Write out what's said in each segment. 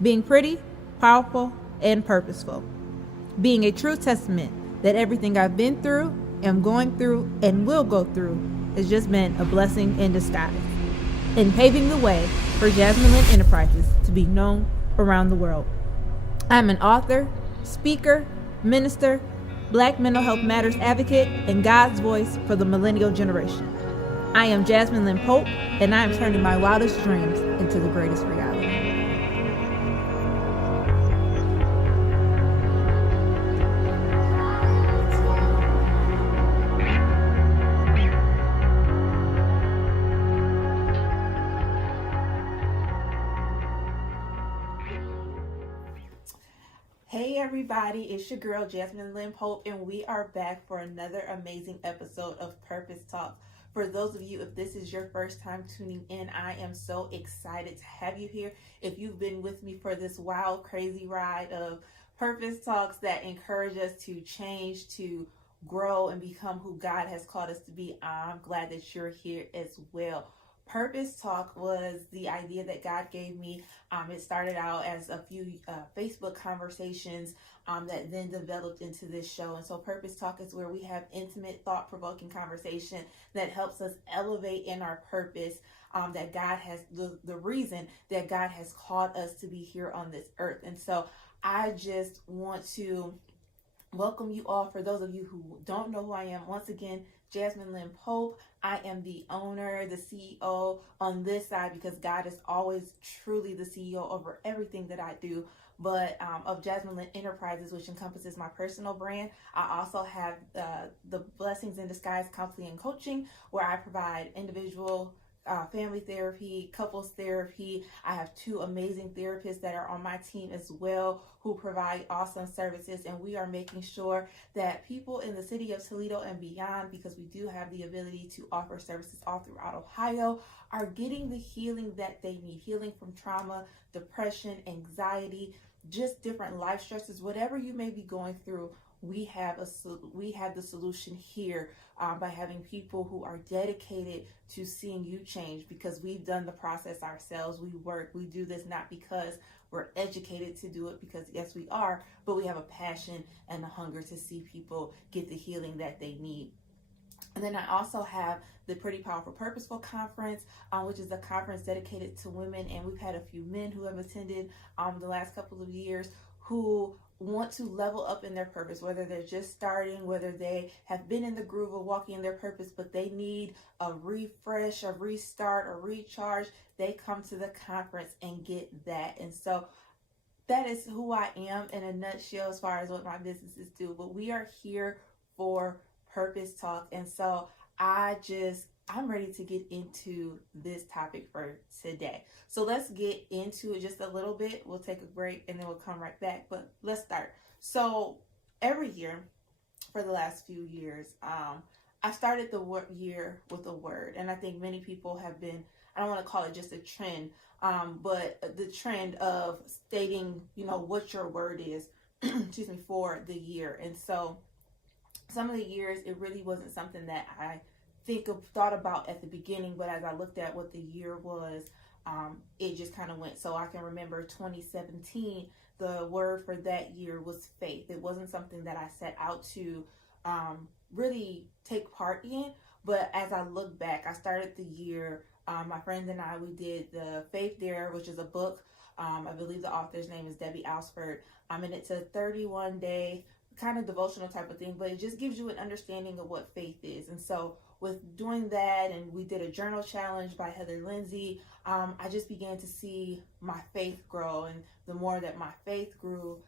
being pretty, powerful, and purposeful, being a true testament that everything I've been through, am going through, and will go through has just been a blessing in disguise, and paving the way for Jasmine Lynn Enterprises to be known around the world. I'm an author, speaker, minister, Black mental health matters advocate, and God's voice for the millennial generation. I am Jasmine Lynn Pope, and I am turning my wildest dreams into the greatest reality. Hey everybody, it's your girl Jasmine Lynn Pope, and we are back for another amazing episode of Purpose Talk. For those of you, if this is your first time tuning in, I am so excited to have you here. If you've been with me for this wild, crazy ride of Purpose Talks that encourage us to change, to grow, and become who God has called us to be, I'm glad that you're here as well. Purpose Talk was the idea that God gave me. It started out as a few Facebook conversations that then developed into this show. And so Purpose Talk is where we have intimate, thought-provoking conversation that helps us elevate in our purpose, that God has, the reason that God has called us to be here on this earth. And so I just want to welcome you all. For those of you who don't know who I am, once again, Jasmine Lynn Pope. I am the owner, the CEO on this side, because God is always truly the CEO over everything that I do. But of Jasmine Lynn Enterprises, which encompasses my personal brand, I also have the Blessings in Disguise Counseling and Coaching, where I provide individual family therapy, couples therapy. I have two amazing therapists that are on my team as well who provide awesome services, and we are making sure that people in the city of Toledo and beyond, because we do have the ability to offer services all throughout Ohio, are getting the healing that they need. Healing from trauma, depression, anxiety, just different life stresses, whatever you may be going through. We have the solution here by having people who are dedicated to seeing you change, because we've done the process ourselves. We do this not because we're educated to do it, because yes, we are, but we have a passion and a hunger to see people get the healing that they need. And then I also have the Pretty Powerful Purposeful Conference, which is a conference dedicated to women. And we've had a few men who have attended the last couple of years who want to level up in their purpose, whether they're just starting, whether they have been in the groove of walking in their purpose, but they need a refresh, a restart, a recharge. They come to the conference and get that. And so that is who I am in a nutshell as far as what my businesses do. But we are here for Purpose Talk. And so I'm ready to get into this topic for today. So let's get into it just a little bit. We'll take a break and then we'll come right back. But let's start. So every year for the last few years, I started the year with a word. And I think many people have been, I don't want to call it just a trend, but the trend of stating, what your word is, excuse me, for the year. And so some of the years, it really wasn't something that I thought about at the beginning, but as I looked at what the year was, it just kind of went. So I can remember 2017, the word for that year was faith. It wasn't something that I set out to really take part in, but as I look back, I started the year, my friends and I, we did the Faith Dare, which is a book. I believe the author's name is Debbie Alsford, and it's a 31-day kind of devotional type of thing, but it just gives you an understanding of what faith is. And so with doing that, and we did a journal challenge by Heather Lindsay, I just began to see my faith grow. And the more that my faith grew,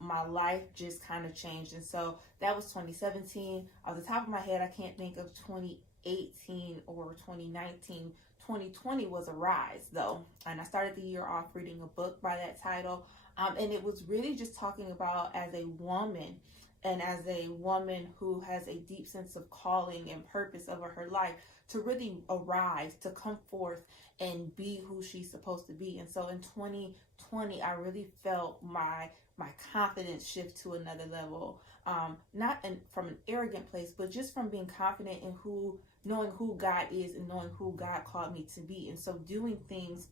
my life just kind of changed. And so that was 2017. Off the top of my head, I can't think of 2018 or 2019. 2020 was Arise, though. And I started the year off reading a book by that title. And it was really just talking about as a woman, and as a woman who has a deep sense of calling and purpose over her life, to really arise, to come forth and be who she's supposed to be. And so in 2020, I really felt my confidence shift to another level, not from an arrogant place, but just from being confident in knowing who God is and knowing who God called me to be. And so doing things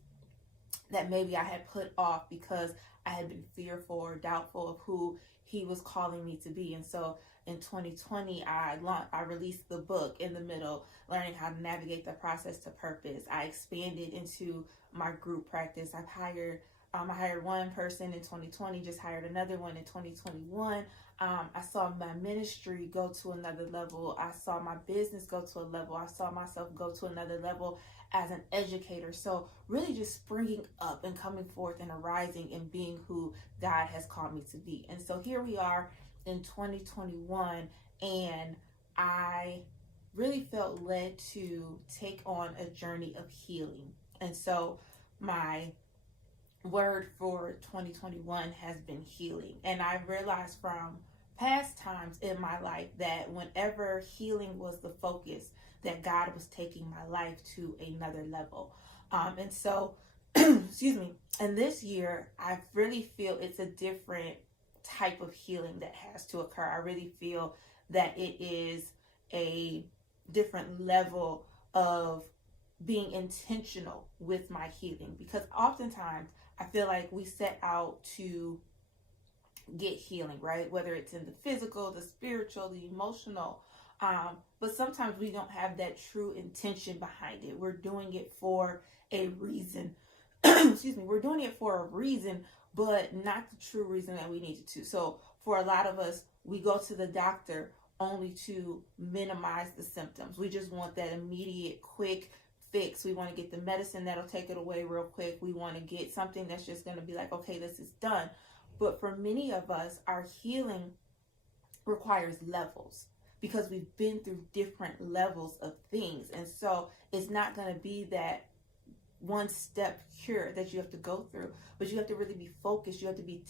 that maybe I had put off because I had been fearful or doubtful of who he was calling me to be. And so in 2020, I released the book In the Middle, learning how to navigate the process to purpose. I expanded into my group practice. I hired one person in 2020, just hired another one in 2021. I saw my ministry go to another level. I saw my business go to a level. I saw myself go to another level as an educator. So really just springing up and coming forth and arising and being who God has called me to be. And so here we are in 2021, and I really felt led to take on a journey of healing. And so my word for 2021 has been healing. And I realized from past times in my life that whenever healing was the focus, that God was taking my life to another level. And so, excuse me, and this year, I really feel it's a different type of healing that has to occur. I really feel that it is a different level of being intentional with my healing, because oftentimes I feel like we set out to get healing, right? Whether it's in the physical, the spiritual, the emotional, but sometimes we don't have that true intention behind it. We're doing it for a reason. Excuse me. We're doing it for a reason, but not the true reason that we needed to. So for a lot of us, we go to the doctor only to minimize the symptoms. We just want that immediate, quick fix. We want to get the medicine that'll take it away real quick. We want to get something that's just going to be like, okay, this is done. But for many of us, our healing requires levels, because we've been through different levels of things. And so it's not going to be that one step cure that you have to go through, but you have to really be focused. You have to be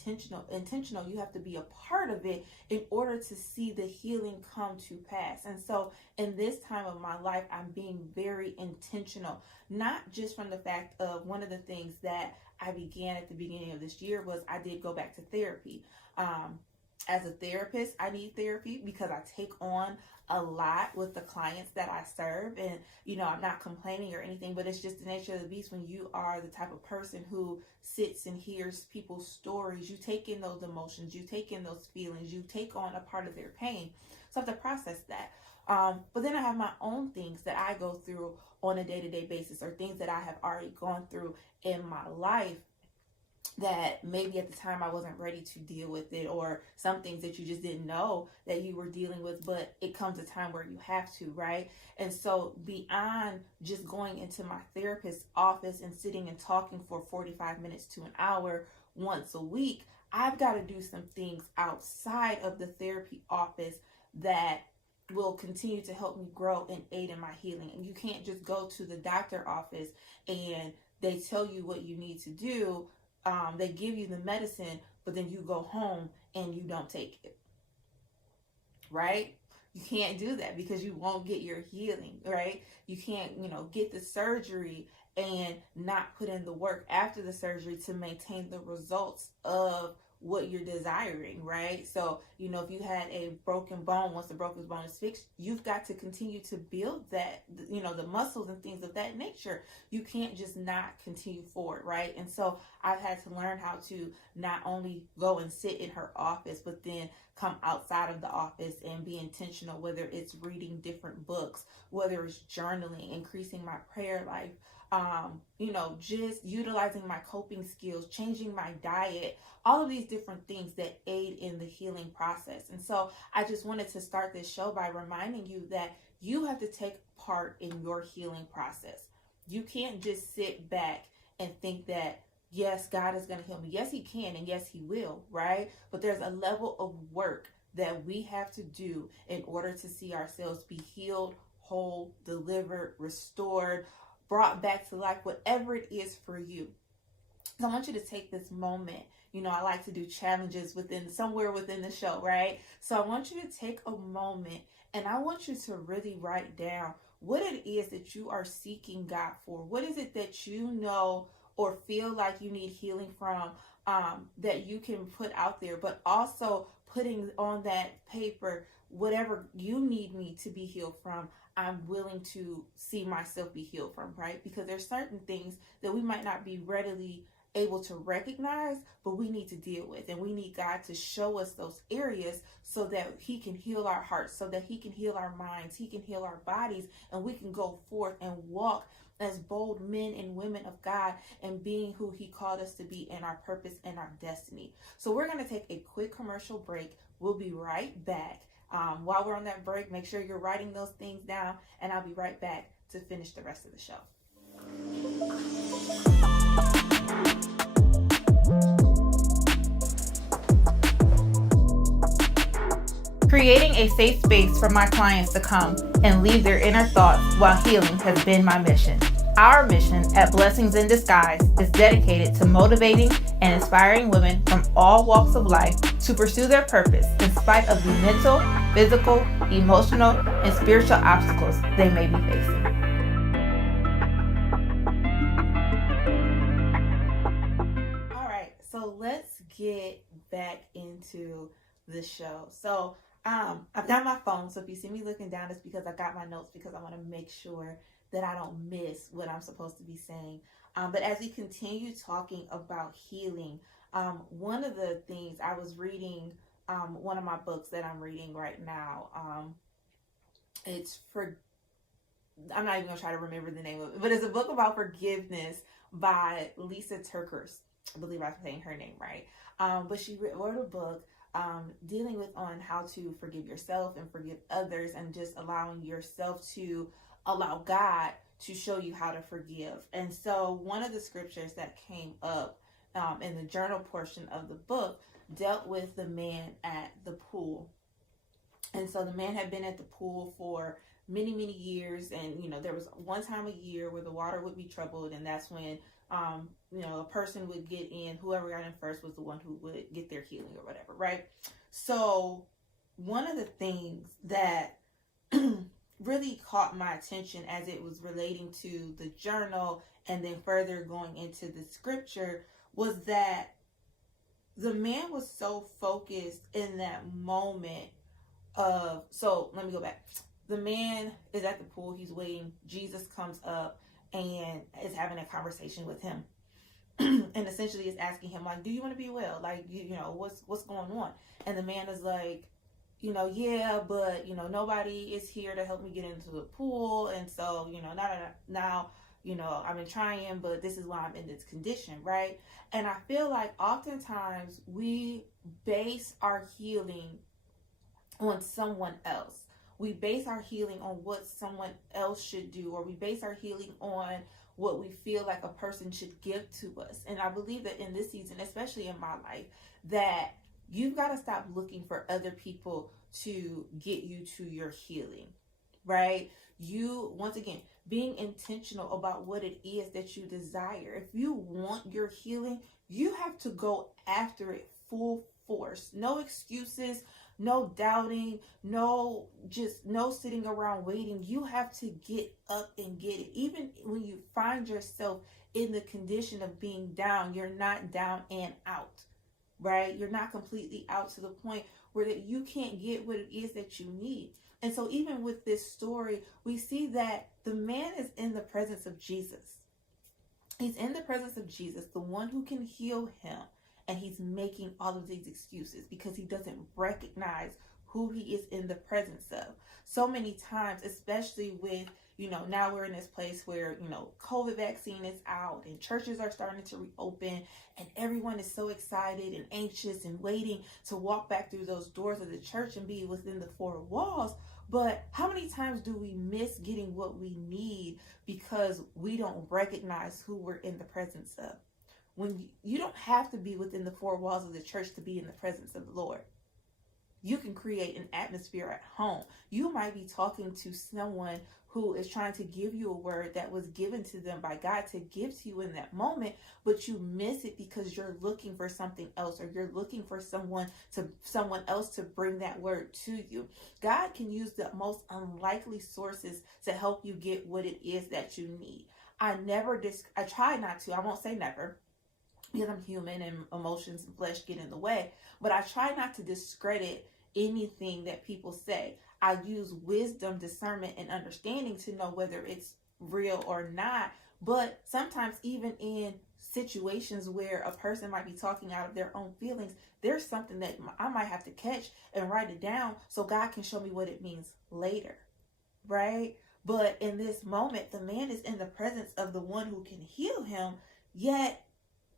intentional. You have to be a part of it in order to see the healing come to pass. And so in this time of my life, I'm being very intentional, not just from the fact of one of the things that I began at the beginning of this year was I did go back to therapy. As a therapist, I need therapy because I take on a lot with the clients that I serve. And, I'm not complaining or anything, but it's just the nature of the beast. When you are the type of person who sits and hears people's stories, you take in those emotions, you take in those feelings, you take on a part of their pain. So I have to process that. But then I have my own things that I go through on a day-to-day basis, or things that I have already gone through in my life that maybe at the time I wasn't ready to deal with it, or some things that you just didn't know that you were dealing with, but it comes a time where you have to, right? And so beyond just going into my therapist's office and sitting and talking for 45 minutes to an hour once a week, I've got to do some things outside of the therapy office that will continue to help me grow and aid in my healing. And you can't just go to the doctor office and they tell you what you need to do. They give you the medicine, but then you go home and you don't take it, right? You can't do that because you won't get your healing, right? You can't, get the surgery and not put in the work after the surgery to maintain the results of what you're desiring, right? So, if you had a broken bone, once the broken bone is fixed, you've got to continue to build that, the muscles and things of that nature. You can't just not continue forward, right? And so I've had to learn how to not only go and sit in her office, but then come outside of the office and be intentional, whether it's reading different books, whether it's journaling, increasing my prayer life, just utilizing my coping skills, changing my diet, all of these different things that aid in the healing process. And so I just wanted to start this show by reminding you that you have to take part in your healing process. You can't just sit back and think that, yes, God is going to heal me. Yes, he can. And yes, he will. Right. But there's a level of work that we have to do in order to see ourselves be healed, whole, delivered, restored, brought back to life, whatever it is for you. So I want you to take this moment. I like to do challenges somewhere within the show, right? So I want you to take a moment and I want you to really write down what it is that you are seeking God for. What is it that you know or feel like you need healing from, that you can put out there, but also putting on that paper whatever you need me to be healed from. I'm willing to see myself be healed from, right? Because there's certain things that we might not be readily able to recognize, but we need to deal with. And we need God to show us those areas so that He can heal our hearts, so that He can heal our minds, He can heal our bodies, and we can go forth and walk as bold men and women of God and being who He called us to be in our purpose and our destiny. So we're going to take a quick commercial break. We'll be right back. While we're on that break, make sure you're writing those things down, and I'll be right back to finish the rest of the show. Creating a safe space for my clients to come and leave their inner thoughts while healing has been my mission. Our mission at Blessings in Disguise is dedicated to motivating and inspiring women from all walks of life to pursue their purpose in spite of the mental, physical, emotional, and spiritual obstacles they may be facing. All right, so let's get back into the show. So I've got my phone, so if you see me looking down, it's because I got my notes, because I want to make sure that I don't miss what I'm supposed to be saying. But as we continue talking about healing, one of the things I was reading, one of my books that I'm reading right now, I'm not even going to try to remember the name of it, but it's a book about forgiveness by Lisa TerKeurst. I believe I'm saying her name right. But she wrote a book dealing with on how to forgive yourself and forgive others, and just allowing yourself to allow God to show you how to forgive. And so one of the scriptures that came up in the journal portion of the book dealt with the man at the pool. And so the man had been at the pool for many, many years. And, there was one time a year where the water would be troubled. And that's when, a person would get in. Whoever got in first was the one who would get their healing or whatever, right? So one of the things that really caught my attention as it was relating to the journal and then further going into the scripture was that the man was so focused in that moment of, so let me go back. The man is at the pool, he's waiting. Jesus comes up and is having a conversation with him. And essentially is asking him, like, do you want to be well? Like, what's going on? And the man is like, yeah, but, nobody is here to help me get into the pool. And so, now, I've been trying, but this is why I'm in this condition, right? And I feel like oftentimes we base our healing on someone else. We base our healing on what someone else should do, or we base our healing on what we feel like a person should give to us. And I believe that in this season, especially in my life, that you've got to stop looking for other people to get you to your healing, right? You, once again, being intentional about what it is that you desire. If you want your healing, you have to go after it full force. No excuses, no doubting, no sitting around waiting. You have to get up and get it. Even when you find yourself in the condition of being down, you're not down and out, right? You're not completely out to the point where that you can't get what it is that you need. And so even with this story, we see that the man is in the presence of Jesus. He's in the presence of Jesus, the one who can heal him. And he's making all of these excuses because he doesn't recognize who he is in the presence of. So many times, especially with, now we're in this place where, COVID vaccine is out and churches are starting to reopen and everyone is so excited and anxious and waiting to walk back through those doors of the church and be within the four walls. But how many times do we miss getting what we need because we don't recognize who we're in the presence of? When you don't have to be within the four walls of the church to be in the presence of the Lord. You can create an atmosphere at home. You might be talking to someone who is trying to give you a word that was given to them by God to give to you in that moment, but you miss it because you're looking for something else, or you're looking for someone else to bring that word to you. God can use the most unlikely sources to help you get what it is that you need. I try not to, I won't say never, because I'm human and emotions and flesh get in the way, but I try not to discredit anything that people say. I use wisdom, discernment, and understanding to know whether it's real or not. But sometimes, even in situations where a person might be talking out of their own feelings, there's something that I might have to catch and write it down so God can show me what it means later, right? But in this moment, the man is in the presence of the one who can heal him, yet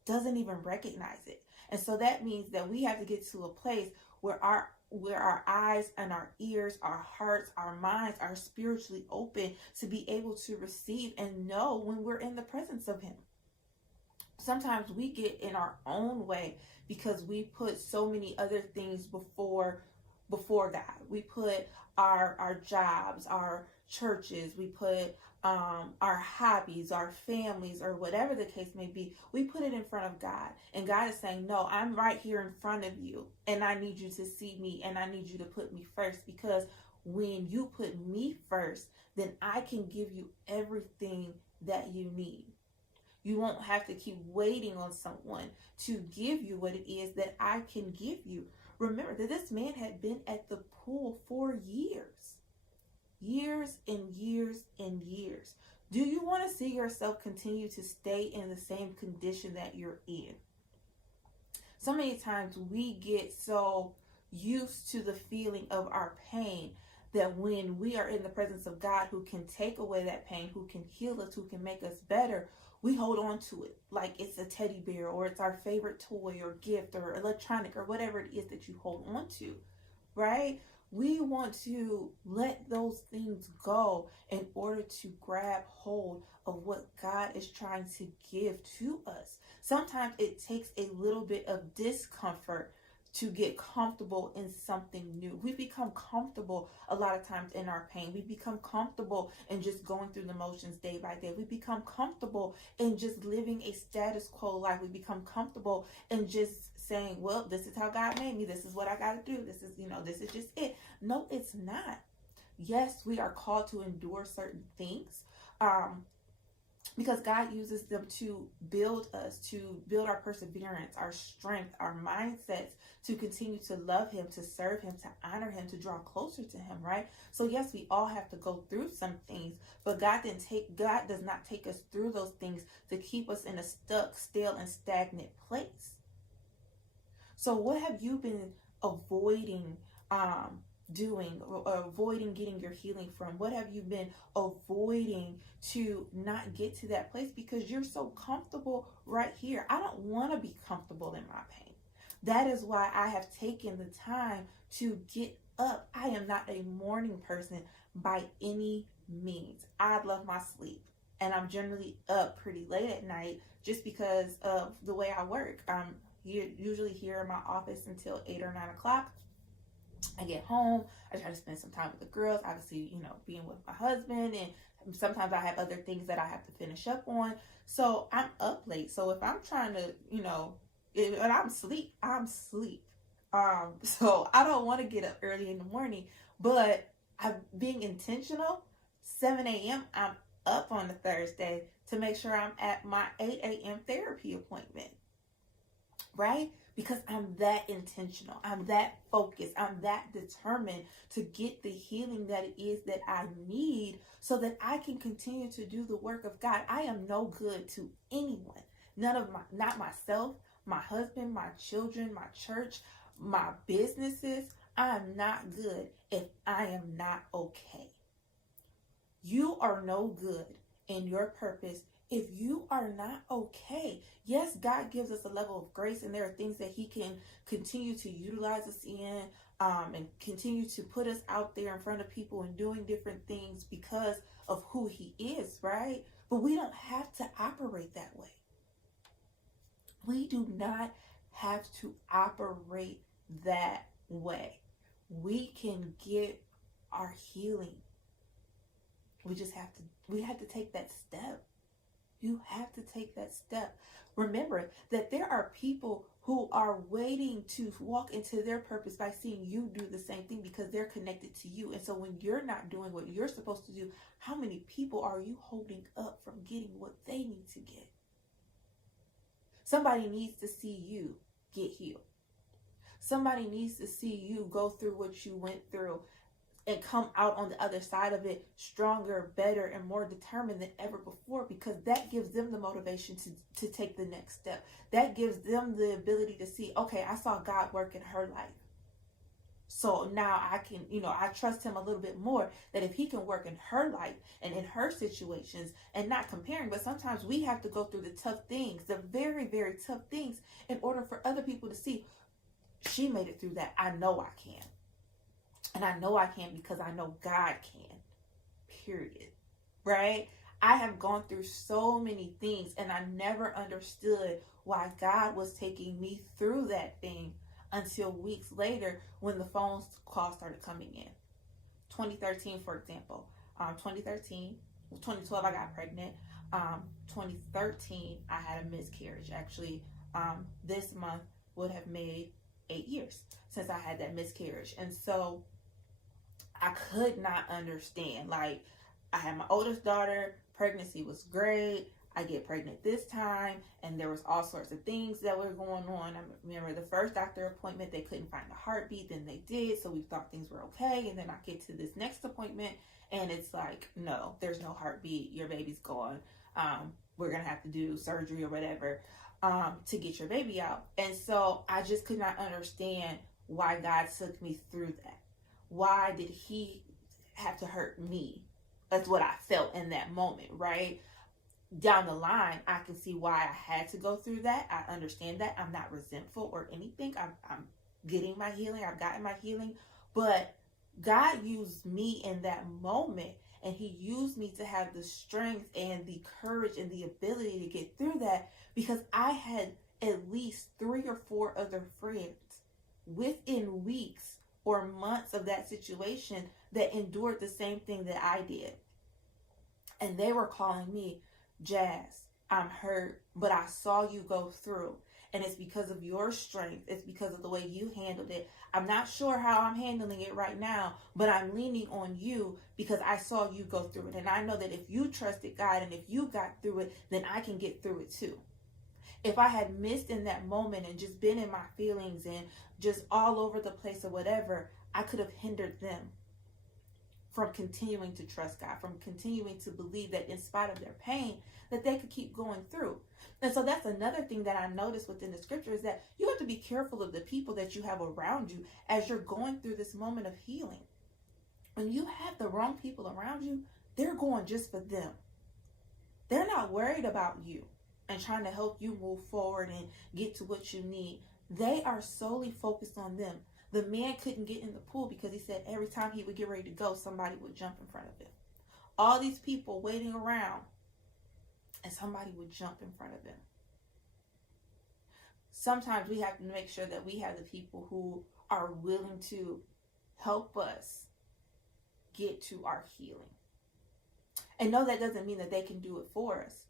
doesn't even recognize it. And so that means that we have to get to a place where our eyes and our ears, our hearts, our minds are spiritually open to be able to receive and know when we're in the presence of him. Sometimes we get in our own way because we put so many other things before God. We put our jobs, our churches, we put our hobbies, our families, or whatever the case may be. We put it in front of God, and God is saying, no, I'm right here in front of you, and I need you to see me, and I need you to put me first, because when you put me first, then I can give you everything that you need. You won't have to keep waiting on someone to give you what it is that I can give you. Remember that this man had been at the pool for years and years and years. Do you want to see yourself continue to stay in the same condition that you're in? So many times we get so used to the feeling of our pain that when we are in the presence of God, who can take away that pain, who can heal us, who can make us better, we hold on to it like it's a teddy bear, or it's our favorite toy or gift or electronic or whatever it is that you hold on to, right? We want to let those things go in order to grab hold of what God is trying to give to us. Sometimes it takes a little bit of discomfort to get comfortable in something new. We become comfortable a lot of times in our pain. We become comfortable in just going through the motions day by day. We become comfortable in just living a status quo life. We become comfortable in just saying, well, this is how God made me. This is what I got to do. This is just it. No, it's not. Yes, we are called to endure certain things. Because God uses them to build us, to build our perseverance, our strength, our mindsets, to continue to love him, to serve him, to honor him, to draw closer to him, right? So yes, we all have to go through some things, but God does not take us through those things to keep us in a stuck, stale, and stagnant place. So what have you been avoiding doing, or avoiding getting your healing from? What have you been avoiding to not get to that place because you're so comfortable right here? I don't want to be comfortable in my pain. That is why I have taken the time to get up. I am not a morning person by any means. I love my sleep, and I'm generally up pretty late at night just because of the way I work. I'm usually here in my office until 8 or 9 o'clock. I get home, I try to spend some time with the girls, obviously, being with my husband, and sometimes I have other things that I have to finish up on. So I'm up late. So if I'm trying to, and I'm sleep. So I don't want to get up early in the morning, but I'm being intentional. 7 a.m. I'm up on a Thursday to make sure I'm at my 8 a.m. therapy appointment, right? Because I'm that intentional, I'm that focused, I'm that determined to get the healing that it is that I need so that I can continue to do the work of God. I am no good to anyone. Not myself, my husband, my children, my church, my businesses. I am not good if I am not okay. You are no good in your purpose if you are not okay. Yes, God gives us a level of grace, and there are things that he can continue to utilize us in, and continue to put us out there in front of people and doing different things because of who he is, right? But we don't have to operate that way. We do not have to operate that way. We can get our healing. We have to take that step. You have to take that step. Remember that there are people who are waiting to walk into their purpose by seeing you do the same thing because they're connected to you. And so when you're not doing what you're supposed to do, how many people are you holding up from getting what they need to get? Somebody needs to see you get healed. Somebody needs to see you go through what you went through and come out on the other side of it stronger, better, and more determined than ever before, because that gives them the motivation to take the next step. That gives them the ability to see, okay, I saw God work in her life. So now I can, I trust him a little bit more, that if he can work in her life and in her situations, and not comparing, but sometimes we have to go through the tough things, the very, very tough things, in order for other people to see, she made it through that. I know I can. And I know I can because I know God can. Period. Right? I have gone through so many things, and I never understood why God was taking me through that thing until weeks later when the phone calls started coming in. 2013, for example. 2012, I got pregnant. 2013, I had a miscarriage. Actually, this month would have made 8 years since I had that miscarriage. And so I could not understand. Like, I had my oldest daughter, pregnancy was great. I get pregnant this time, and there was all sorts of things that were going on. I remember the first doctor appointment, they couldn't find the heartbeat, then they did, so we thought things were okay. And then I get to this next appointment, and it's like, no, there's no heartbeat, your baby's gone. We're gonna have to do surgery or whatever to get your baby out. And so I just could not understand why God took me through that. Why did he have to hurt me? That's what I felt in that moment, right? Down the line, I can see why I had to go through that. I understand that. I'm not resentful or anything. I'm getting my healing. I've gotten my healing. But God used me in that moment, and he used me to have the strength and the courage and the ability to get through that, because I had at least 3 or 4 other friends within weeks or months of that situation that endured the same thing that I did. And they were calling me, Jazz, I'm hurt, but I saw you go through. And it's because of your strength. It's because of the way you handled it. I'm not sure how I'm handling it right now, but I'm leaning on you because I saw you go through it. And I know that if you trusted God and if you got through it, then I can get through it too. If I had missed in that moment and just been in my feelings and just all over the place or whatever, I could have hindered them from continuing to trust God, from continuing to believe that in spite of their pain, that they could keep going through. And so that's another thing that I noticed within the scripture, is that you have to be careful of the people that you have around you as you're going through this moment of healing. When you have the wrong people around you, they're going just for them. They're not worried about you and trying to help you move forward and get to what you need. They are solely focused on them. The man couldn't get in the pool because he said every time he would get ready to go, somebody would jump in front of him. All these people waiting around, and somebody would jump in front of them. Sometimes we have to make sure that we have the people who are willing to help us get to our healing. And no, that doesn't mean that they can do it for us.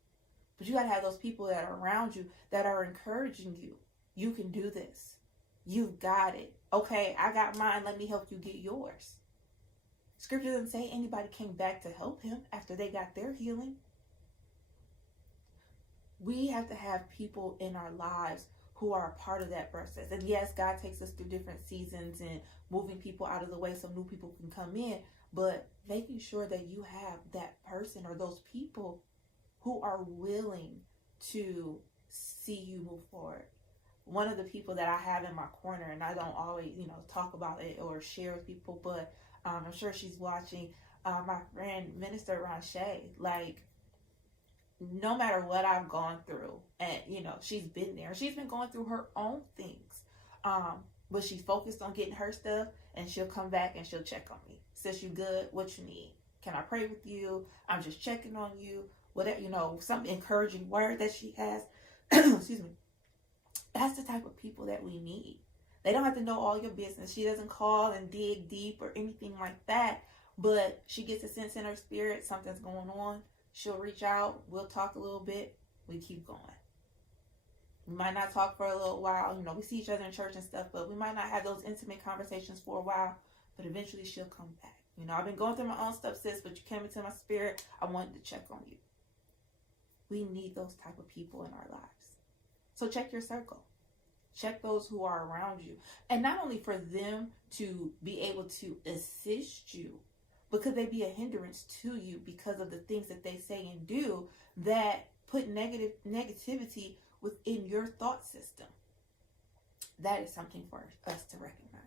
But you got to have those people that are around you that are encouraging you. You can do this. You've got it. Okay, I got mine. Let me help you get yours. Scripture doesn't say anybody came back to help him after they got their healing. We have to have people in our lives who are a part of that process. And yes, God takes us through different seasons and moving people out of the way so new people can come in. But making sure that you have that person or those people who are willing to see you move forward. One of the people that I have in my corner, and I don't always, talk about it or share with people, but I'm sure she's watching, my friend, Minister Ranshay. Like, no matter what I've gone through, and, she's been there. She's been going through her own things, but she's focused on getting her stuff, and she'll come back and she'll check on me. Says, you good? What you need? Can I pray with you? I'm just checking on you. Whatever, some encouraging word that she has. Excuse me. That's the type of people that we need. They don't have to know all your business. She doesn't call and dig deep or anything like that. But she gets a sense in her spirit, something's going on. She'll reach out. We'll talk a little bit. We keep going. We might not talk for a little while. You know, we see each other in church and stuff, but we might not have those intimate conversations for a while. But eventually she'll come back. You know, I've been going through my own stuff, sis, but you came into my spirit. I wanted to check on you. We need those type of people in our lives. So check your circle. Check those who are around you. And not only for them to be able to assist you, but could they be a hindrance to you because of the things that they say and do that put negativity within your thought system? That is something for us to recognize.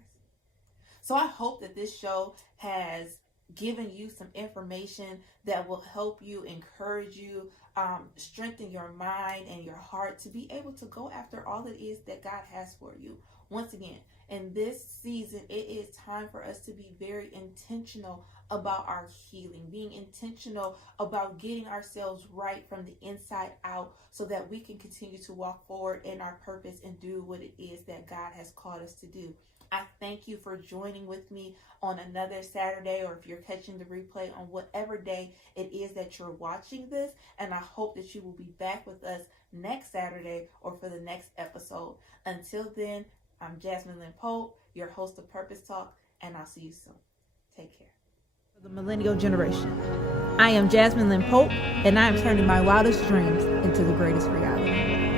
So I hope that this show has given you some information that will help you, encourage you, strengthen your mind and your heart to be able to go after all it is that God has for you. Once again, in this season, it is time for us to be very intentional about our healing, being intentional about getting ourselves right from the inside out so that we can continue to walk forward in our purpose and do what it is that God has called us to do. I thank you for joining with me on another Saturday, or if you're catching the replay on whatever day it is that you're watching this. And I hope that you will be back with us next Saturday or for the next episode. Until then, I'm Jasmine Lynn Pope, your host of Purpose Talk, and I'll see you soon. Take care. For the millennial generation, I am Jasmine Lynn Pope, and I am turning my wildest dreams into the greatest reality.